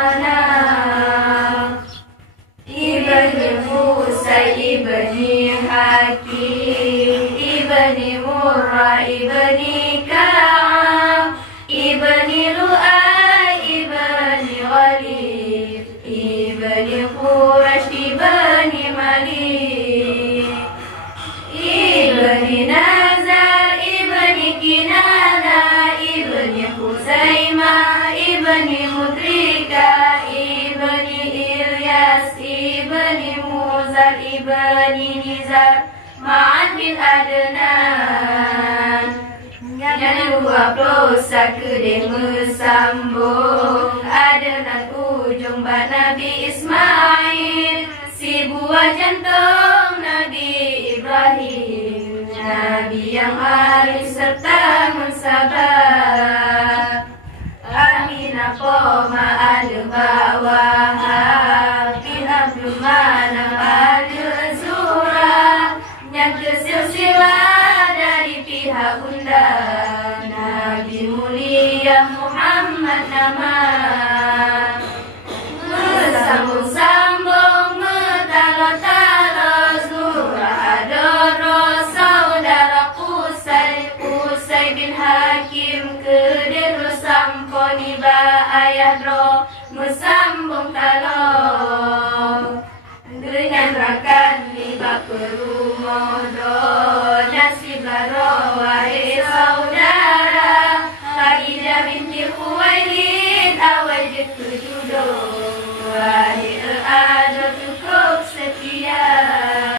Manaf, ibni Qusay ibni Hakim, ibni Murrah ibni Ka'ab, ibni Lu'ay ibni Ghalib, ibni Quraisy ibni Malik, ibni Nazar ibni Kinana, ibni Khuzaimah ibni Mudrika, ibni Ilyas ibni Muzal ibni Nizar, Ma'an bin Adnan. Yang 20 kedai mesambung, Adnan ujung bak Nabi Ismail, si buah jantung Nabi Ibrahim, Nabi yang arif serta mensabar. Aminah Qoma ada bawah, bin Abdul Manaf ada Zura, yang kesilsilah dari pihak bunda Nabi mulia Muhammad nama. Bersambung-sambung metalo-talo, Zura Adoro saudara Qusay, Qusay bin Hakim kedero samponi ba ayah dro mesambung talo. Dengan rakan liba perumodo nasib laro wae